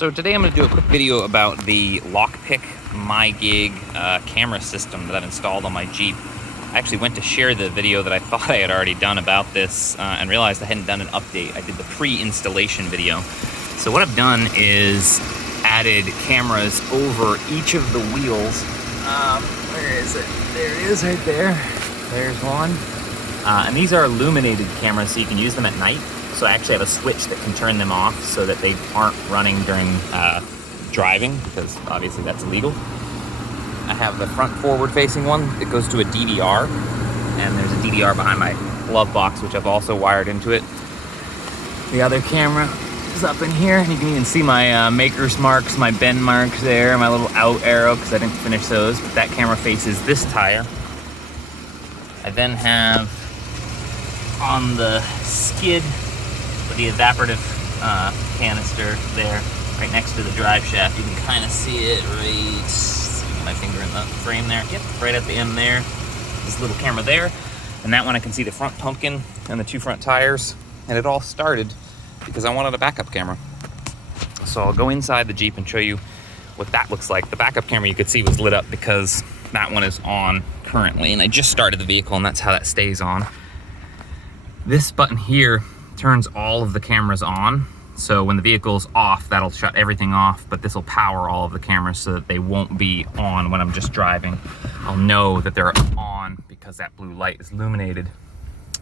So today I'm going to do a quick video about the LockPick MyGig camera system that I've installed on my Jeep. I actually went to share the video that I thought I had already done about this and realized I hadn't done an update. I did the pre-installation video. So what I've done is added cameras over each of the wheels. Where is it? There it is right there. There's one. And these are illuminated cameras, so you can use them at night. So I actually have a switch that can turn them off so that they aren't running during driving, because obviously that's illegal. I have the front forward-facing one that goes to a DVR, and there's a DVR behind my glove box, which I've also wired into it. The other camera is up in here, and you can even see my maker's marks, my bend marks there, my little out arrow, because I didn't finish those, but that camera faces this tire. I then have on the skid with the evaporative canister there, right next to the drive shaft. You can kind of see it right, get my finger in the frame there. Yep, right at the end there. This little camera there. And that one I can see the front pumpkin and the two front tires. And it all started because I wanted a backup camera. So I'll go inside the Jeep and show you what that looks like. The backup camera you could see was lit up because that one is on currently. And I just started the vehicle and that's how that stays on. This button here turns all of the cameras on. So when the vehicle's off, that'll shut everything off, but this will power all of the cameras so that they won't be on when I'm just driving. I'll know that they're on because that blue light is illuminated.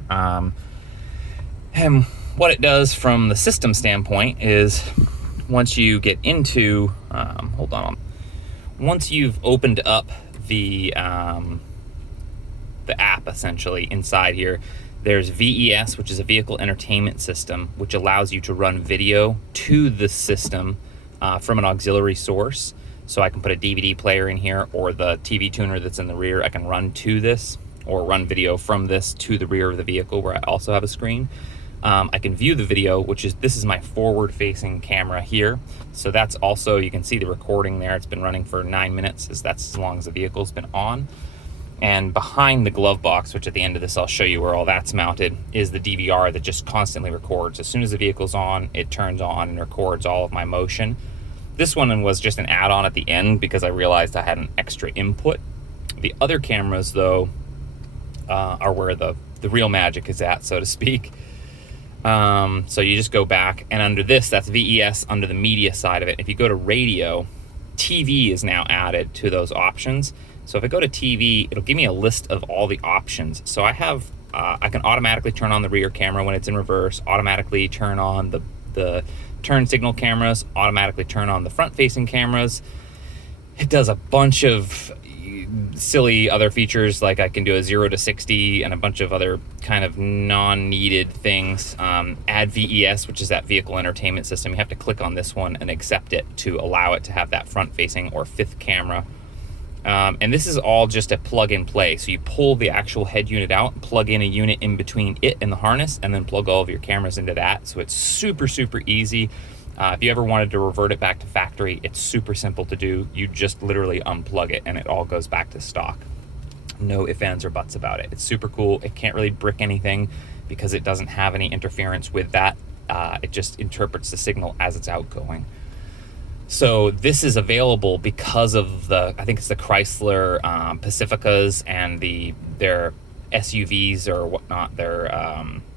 And what it does from the system standpoint is once you get into, once you've opened up the app essentially inside here, there's VES, which is a vehicle entertainment system, which allows you to run video to the system from an auxiliary source. So I can put a DVD player in here, or the TV tuner that's in the rear, I can run to this, or run video from this to the rear of the vehicle where I also have a screen. I can view the video, this is my forward-facing camera here. So that's also, you can see the recording there. It's been running for 9 minutes, that's as long as the vehicle's been on. And behind the glove box, which at the end of this I'll show you where all that's mounted, is the DVR that just constantly records. As soon as the vehicle's on, it turns on and records all of my motion. This one was just an add-on at the end because I realized I had an extra input. The other cameras, though, are where the real magic is at, so to speak. So you just go back, and under this, that's VES under the media side of it. If you go to radio, TV is now added to those options. So if I go to TV, it'll give me a list of all the options. So I have, I can automatically turn on the rear camera when it's in reverse, automatically turn on the turn signal cameras, automatically turn on the front-facing cameras. It does a bunch of silly other features, like I can do a 0 to 60 and a bunch of other kind of non-needed things. Add VES, which is that vehicle entertainment system. You have to click on this one and accept it to allow it to have that front-facing or fifth camera. And this is all just a plug and play. So you pull the actual head unit out, plug in a unit in between it and the harness, and then plug all of your cameras into that. So it's super, super easy. If you ever wanted to revert it back to factory, it's super simple to do. You just literally unplug it and it all goes back to stock. No ifs, ands, or buts about it. It's super cool. It can't really brick anything because it doesn't have any interference with that. It just interprets the signal as it's outgoing. So this is available because of I think it's the Chrysler Pacificas and their SUVs or whatnot, their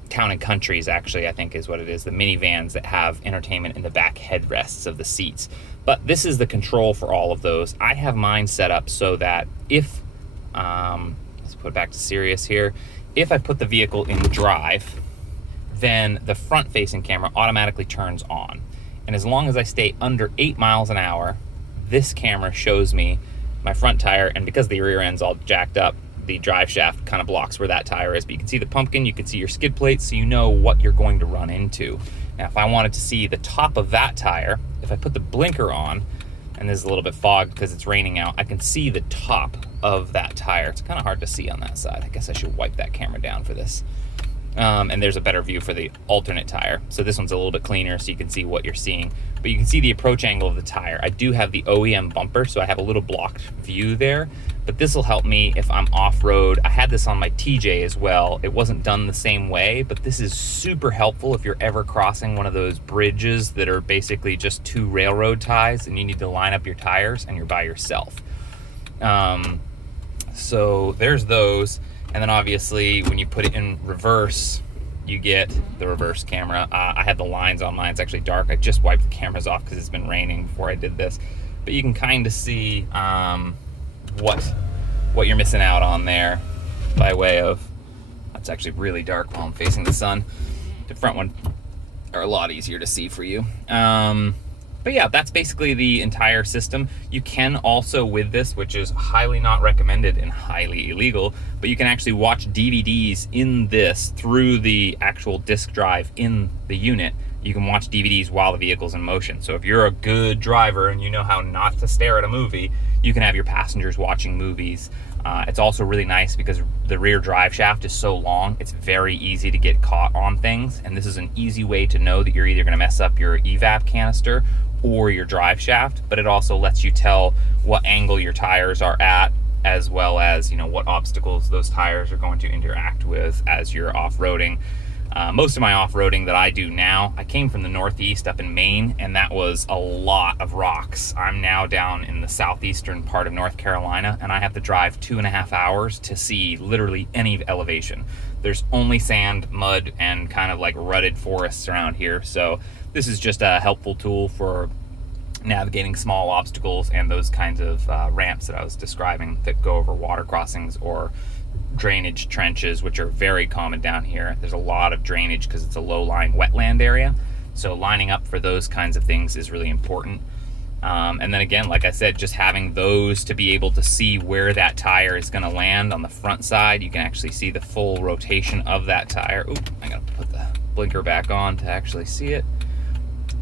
Town and Countries actually, I think is what it is, the minivans that have entertainment in the back headrests of the seats. But this is the control for all of those. I have mine set up so that if, let's put it back to Sirius here, if I put the vehicle in drive, then the front-facing camera automatically turns on. And as long as I stay under 8 miles an hour, this camera shows me my front tire, and because the rear end's all jacked up, the drive shaft kind of blocks where that tire is. But you can see the pumpkin, you can see your skid plates, so you know what you're going to run into. Now, if I wanted to see the top of that tire, if I put the blinker on, and this is a little bit fogged because it's raining out, I can see the top of that tire. It's kind of hard to see on that side. I guess I should wipe that camera down for this. And there's a better view for the alternate tire. So this one's a little bit cleaner so you can see what you're seeing. But you can see the approach angle of the tire. I do have the OEM bumper, so I have a little blocked view there. But this will help me if I'm off-road. I had this on my TJ as well. It wasn't done the same way, but this is super helpful if you're ever crossing one of those bridges that are basically just two railroad ties and you need to line up your tires and you're by yourself. So there's those. And then obviously when you put it in reverse, you get the reverse camera. I had the lines on mine. It's actually dark. I just wiped the cameras off because it's been raining before I did this. But you can kind of see what you're missing out on there by way of, it's actually really dark while I'm facing the sun. The front one are a lot easier to see for you. But yeah, that's basically the entire system. You can also, with this, which is highly not recommended and highly illegal, but you can actually watch DVDs in this through the actual disc drive in the unit. You can watch DVDs while the vehicle's in motion. So if you're a good driver and you know how not to stare at a movie, you can have your passengers watching movies. It's also really nice because the rear drive shaft is so long, it's very easy to get caught on things. And this is an easy way to know that you're either gonna mess up your evap canister or your drive shaft, but it also lets you tell what angle your tires are at, as well as, you know, what obstacles those tires are going to interact with as you're off-roading. Most of my off-roading that I do now, I came from the Northeast up in Maine, and that was a lot of rocks. I'm now down in the southeastern part of North Carolina, and I have to drive 2.5 hours to see literally any elevation. There's only sand, mud, and kind of like rutted forests around here. So this is just a helpful tool for navigating small obstacles and those kinds of ramps that I was describing that go over water crossings or drainage trenches, which are very common down here. There's a lot of drainage because it's a low-lying wetland area. So lining up for those kinds of things is really important. And then again, like I said, just having those to be able to see where that tire is going to land on the front side. You can actually see the full rotation of that tire. Oop, I gotta put the blinker back on to actually see it.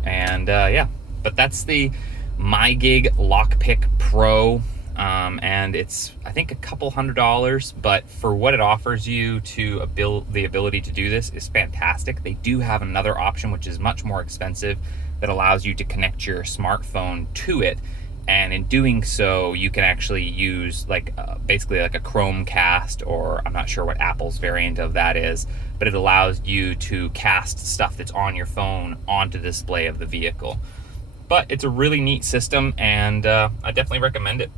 And yeah, but that's the MyGig LockPick Pro. And it's, I think, a couple $100, but for what it offers you to the ability to do this is fantastic. They do have another option, which is much more expensive, that allows you to connect your smartphone to it. And in doing so, you can actually use like basically like a Chromecast, or I'm not sure what Apple's variant of that is, but it allows you to cast stuff that's on your phone onto the display of the vehicle. But it's a really neat system, and I definitely recommend it.